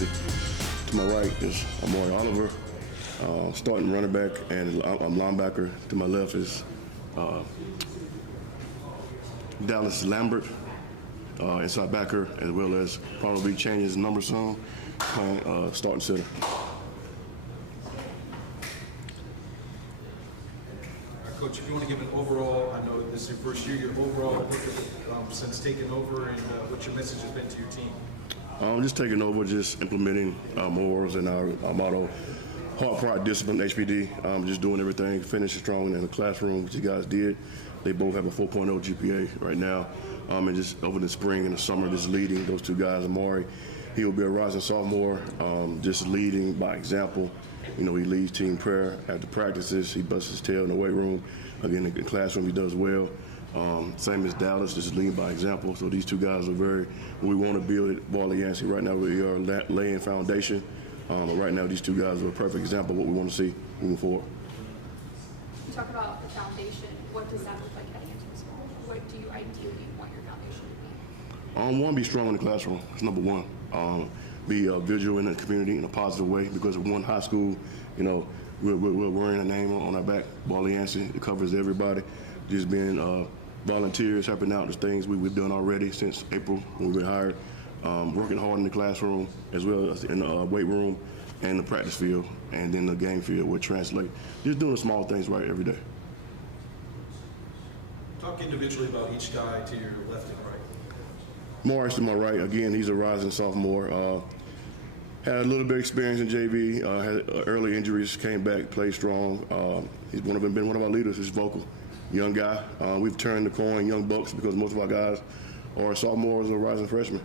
Yancey. To my right is Amari, starting running back, and I'm linebacker. To my left is Dallas Lambert, inside backer, as well as probably changing his number soon, playing starting center. Coach, if you want to give an overall, I know this is your first year, your overall look at, since taking over, and what your message has been to your team. Just taking over, just implementing morals and our motto, hard, pride, discipline, HPD. Just doing everything, finishing strong in the classroom, which you guys did. They both have a 4.0 GPA right now. And just over the spring and the summer, just leading those two guys. Amari, he will be a rising sophomore, just leading by example. You know, he leads team prayer after practices. He busts his tail in the weight room. Again, in the classroom, he does well. Same as Dallas, just leading by example. So these two guys are we want to build at Bartlett Yancey. Right now, we are laying foundation. But right now, these two guys are a perfect example of what we want to see moving forward. You talk about the foundation. What does that look like heading into the school? What do you ideally want your foundation to be? One, be strong in the classroom. That's number one. Be visual in the community in a positive way, because one high school, you know, we're wearing a name on our back, Bartlett Yancey. It covers everybody. Just being volunteers, helping out the things we've done already since April when we were hired. Working hard in the classroom as well as in the weight room and the practice field, and then the game field will translate. Just doing the small things right every day. Talk individually about each guy to your left and right. Morris to my right, again, he's a rising sophomore. Had a little bit of experience in JV, had early injuries, came back, played strong. He's been one of our leaders. He's vocal, young guy. We've turned the coin, young bucks, because most of our guys are sophomores or rising freshmen.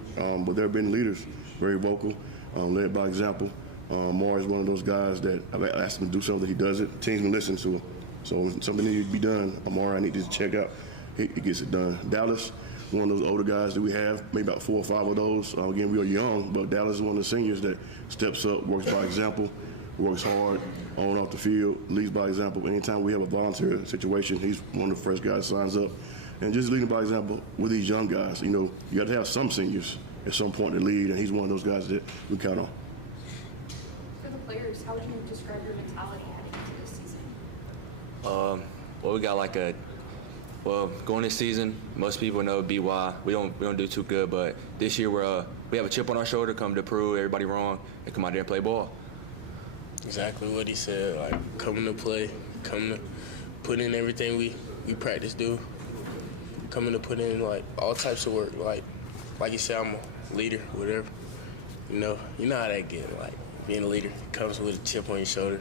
But they've been leaders, very vocal, led by example. Morris is one of those guys that I've asked him to do something, he does it. The team's been listening to him. So when something needs to be done, Amari, I need to check out, he gets it done. Dallas, one of those older guys that we have, maybe about 4 or 5 of those. Again, we are young, but Dallas is one of the seniors that steps up, works by example, works hard on and off the field, leads by example. Anytime we have a volunteer situation, he's one of the first guys that signs up. And just leading by example with these young guys. You know, you got to have some seniors at some point to lead, and he's one of those guys that we count on. For the players, how would you describe your mentality heading into this season? Well, we got going this season, most people know BY. We don't do too good, but this year we have a chip on our shoulder, come to prove everybody wrong, and come out there and play ball. Exactly what he said. Like, coming to play, coming to put in everything we practice do, coming to put in like all types of work. Like you said, I'm a leader, whatever. You know how that get. Like, being a leader comes with a chip on your shoulder,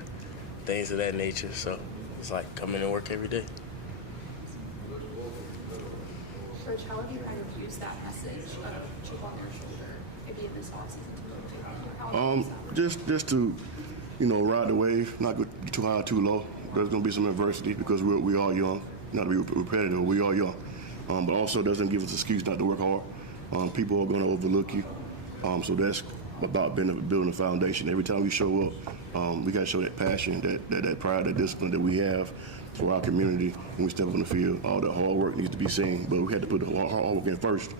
things of that nature. So it's like coming to work every day. Coach, how have you kind of used that message of chip on their shoulder, maybe in this offseason? Just to, ride the wave, not go too high, too low. There's going to be some adversity because we are young. Not to be repetitive, we are young. But also doesn't give us an excuse not to work hard. People are going to overlook you. So that's about building a foundation. Every time we show up, we got to show that passion, that pride, that discipline that we have for our community when we step on the field. All the hard work needs to be seen, but we had to put the hard work in first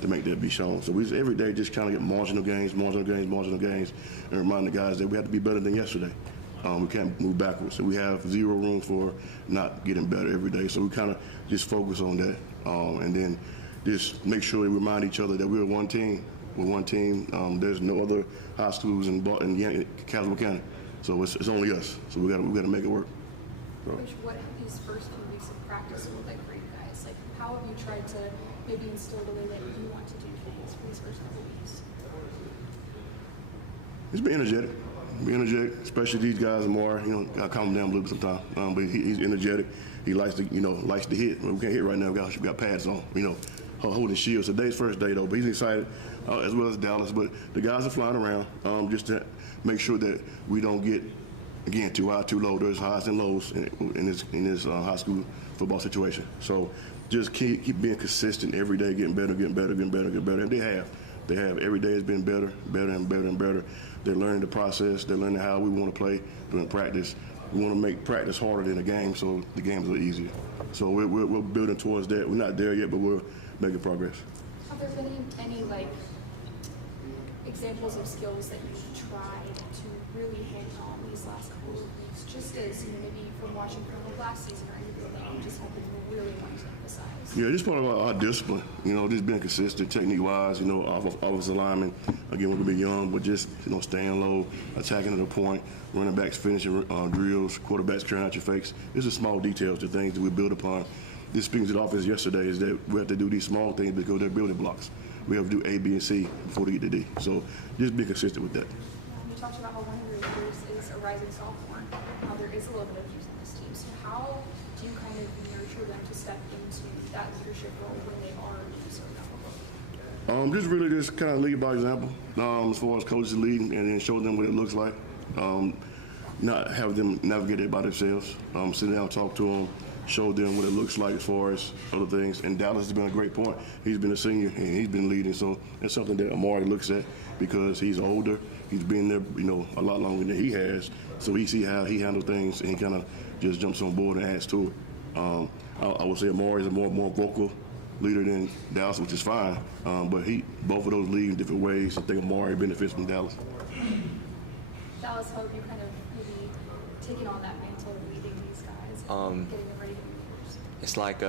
to make that be shown. So we just every day just kind of get marginal gains, and remind the guys that we have to be better than yesterday. We can't move backwards. So we have zero room for not getting better every day. So we kind of just focus on that, and then just make sure we remind each other that we're one team. We're one team. There's no other high schools in Castle County, so it's only us. So we got to make it work. Coach, what have these first few weeks of practice look like for you guys? Like, how have you tried to maybe instill the way that you want to do things for these first couple weeks? It's been energetic. Be energetic, especially these guys are more, I calm him down a little bit sometimes. But he's energetic. He likes to hit. We can't hit right now. We got pads on, holding shields. Today's first day though, but he's excited, as well as Dallas. But the guys are flying around just to make sure that we don't get, again, too high, too low. There's highs and lows in this high school football situation. So just keep being consistent every day, getting better. And they have. Every day has been better and better. They're learning the process. They're learning how we want to play during practice. We want to make practice harder than the game, so the games are easier. So we're building towards that. We're not there yet, but we're making progress. Have there been any examples of skills that you've tried to really hit on these last couple of weeks, just as, you know, maybe from watching from the last season or anything that you just have been really wanting to emphasize? Yeah, just part of our discipline, you know, just being consistent, technique-wise, you know, offensive linemen, again, we're going to be young, but just, you know, staying low, attacking to the point, running backs finishing drills, quarterbacks carrying out your fakes. These are small details, the things that we build upon. This speaking to the offense yesterday is that we have to do these small things because they're building blocks. We have to do A, B, and C before they get to D. So just be consistent with that. You talked about how one of your leaders is a rising sophomore. How there is a little bit of youth on this team. So how do you kind of nurture them to step into that leadership role when they are so young? Just really just kind of lead by example as far as coaches leading, and then show them what it looks like. Not have them navigate it by themselves. Sit down, talk to them, show them what it looks like as far as other things. And Dallas has been a great point. He's been a senior and he's been leading, so it's something that Amari looks at because he's older. He's been there, you know, a lot longer than he has. So he see how he handles things and he kind of just jumps on board and adds to it. I would say Amari is a more vocal leader than Dallas, which is fine. But both of those lead in different ways. I think Amari benefits from Dallas. Dallas, how have you kind of maybe taken on that mantle of leading these guys and getting them ready to be leaders? It's like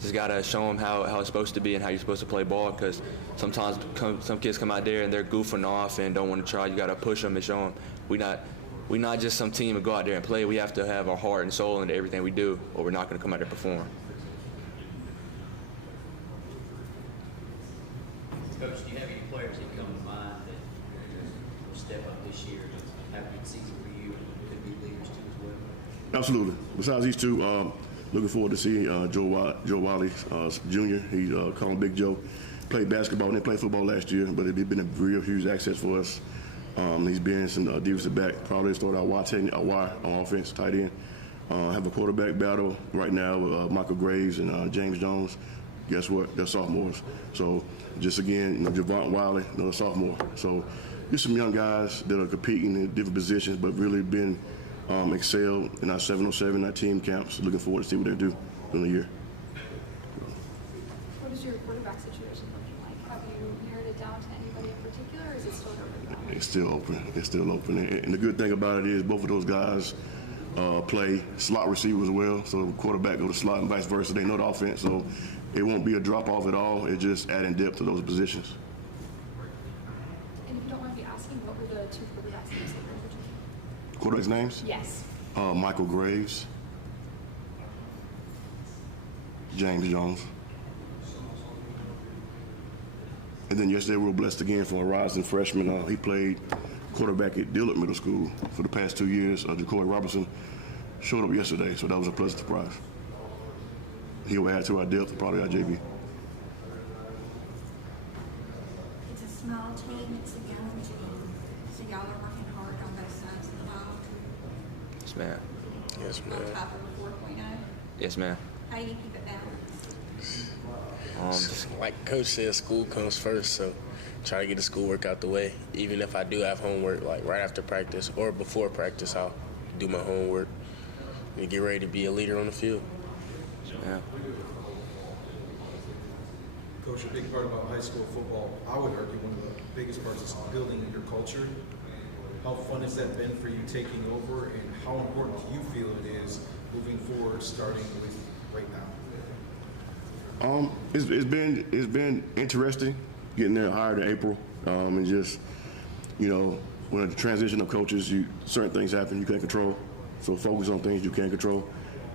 just gotta show them how it's supposed to be and how you're supposed to play ball. Because sometimes some kids come out there and they're goofing off and don't want to try. You gotta push them and show them we not just some team and go out there and play. We have to have our heart and soul into everything we do, or we're not gonna come out there and perform. Coach, do you have any players that come to mind that will step up this year and have a good season for you and could be leaders too as well? Absolutely. Besides these two, looking forward to seeing Joe Wiley Jr. He's called Big Joe. Played basketball and then played football last year, but it's been a real huge access for us. He's been some defensive back. Probably started out wide on offense, tight end. Have a quarterback battle right now with Michael Graves and James Jones. Guess what? They're sophomores. So just again, you know, Javon Wiley, another sophomore. So just some young guys that are competing in different positions, but really been excelled in our 707, our team camps. Looking forward to see what they do in the year. What is your quarterback situation looking like? Have you narrowed it down to anybody in particular, or is it still open? It's still open. It's still open. And the good thing about it is both of those guys play slot receiver as well. So the quarterback go to slot and vice versa. They know the offense, so it won't be a drop off at all. It's just adding depth to those positions. And if you don't mind me asking, what were the two quarterbacks names that were in particular? Quarterbacks' names? Yes. Michael Graves, James Jones. And then yesterday we were blessed again for a rising freshman. He played quarterback at Dillard Middle School for the past 2 years. JaCoy Robertson showed up yesterday, so that was a pleasant surprise. He'll add to our depth, probably our JV. It's a small team, it's a young team, so y'all are working hard on both sides of the ball. Yes, ma'am. Yes, On man. top of a 4.0, Yes, ma'am. how do you keep it balanced? Just Like Coach said, school comes first, so try to get the schoolwork out the way. Even if I do have homework, like right after practice or before practice, I'll do my homework and get ready to be a leader on the field. yeah. Coach, a big part about high school football, I would argue one of the biggest parts is building your culture. How fun has that been for you taking over, and how important do you feel it is moving forward, starting with right now? It's been interesting getting there hired in April, and just, you know, when the transition of coaches, certain things happen you can't control. So focus on things you can't control.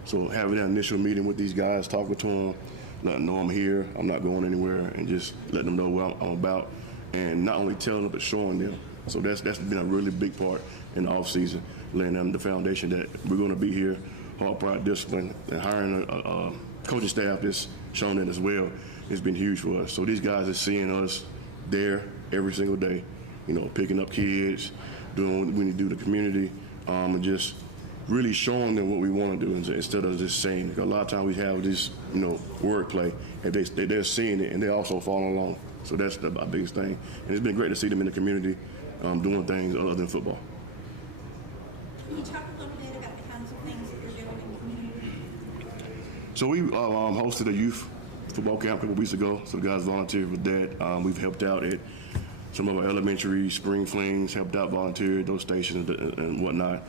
So having that initial meeting with these guys, talking to them, letting them know I'm here, I'm not going anywhere, and just letting them know what I'm about, and not only telling them but showing them. So that's been a really big part in the off season, laying down the foundation that we're going to be here, hard pride, discipline, and hiring a coaching staff that's shown that as well. It's been huge for us. So these guys are seeing us there every single day, you know, picking up kids, doing what we need to do in the community, and just really showing them what we want to do instead of just saying it. A lot of times we have this, you know, wordplay, and they're seeing it and they're also following along. So that's our biggest thing. And it's been great to see them in the community doing things other than football. Can you talk a little bit about the kinds of things that you're doing in the community? So we hosted a youth football camp a couple weeks ago. So the guys volunteered with that. We've helped out at some of our elementary spring flings, helped out, volunteered those stations and whatnot.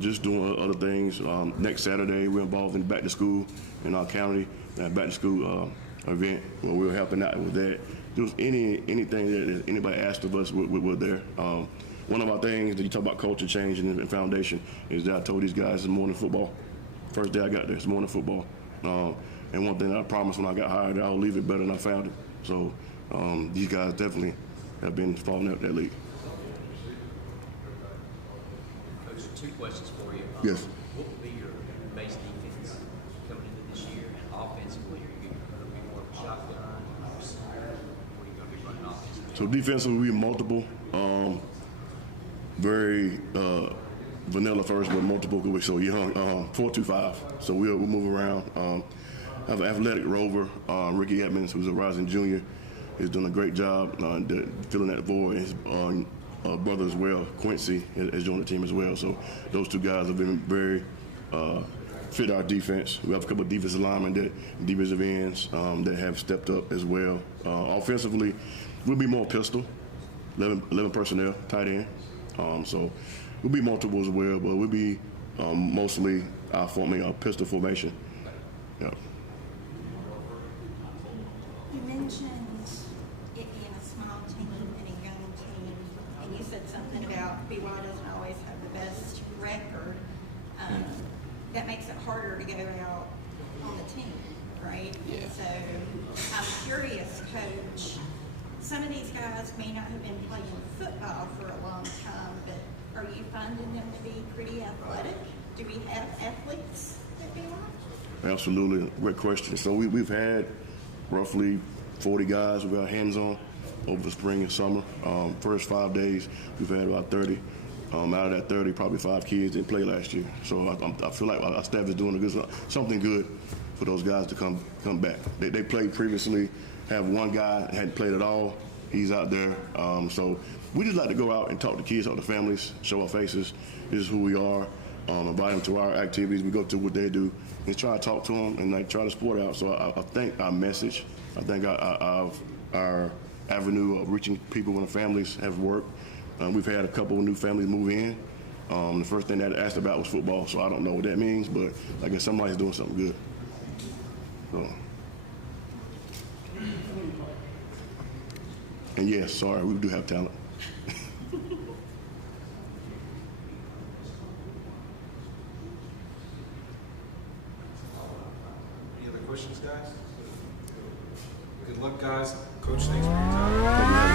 Just doing other things. Next Saturday, we're involved in back to school in our county, back to school event where we're helping out with that. Just anything that anybody asked of us, we're there. One of our things that you talk about culture change and foundation is that I told these guys it's more than football. First day I got there, it's more than football. And one thing I promised when I got hired, I'll leave it better than I found it. So these guys definitely have been following up that league. Coach, 2 questions for you. Yes. What will be your base defense coming into this year? And offensively, are you going to be more of a shotgun? Or are you going to be running offense? So defensively, we're multiple. Very vanilla first, but multiple because we're so young. 4-2-5. So we'll move around. I have an athletic rover, Ricky Edmonds, who's a rising junior. He's done a great job filling that void. His brother as well, Quincy, has joined the team as well. So those 2 guys have been very fit our defense. We have a couple of defensive linemen, defensive ends that have stepped up as well. Offensively, we'll be more pistol, 11 personnel, tight end. So we'll be multiple as well, but we'll be mostly our pistol formation. Yeah. You mentioned it being a small team and a young team, and you said something about BY doesn't always have the best record. That makes it harder to go out on the team, right? Yeah. So I'm curious, Coach, some of these guys may not have been playing football for a long time, but are you finding them to be pretty athletic? Do we have athletes at BY? Absolutely, great question. So we've had roughly 40 guys with our hands on over the spring and summer. First 5 days, we've had about 30. Out of that 30, probably 5 kids didn't play last year. So I feel like our staff is doing something good for those guys to come back. They played previously. Have one guy that hadn't played at all. He's out there. So we just like to go out and talk to kids, talk to families, show our faces. This is who we are. Invite them to our activities. We go to what they do and try to talk to them and try to support out. So I think our message, I think our avenue of reaching people and families have worked. We've had a couple of new families move in. The first thing that I asked about was football, so I don't know what that means, but I guess somebody's doing something good. So. And yes, sorry, we do have talent. Any other questions, guys? Good luck, guys. Coach, thanks for your time.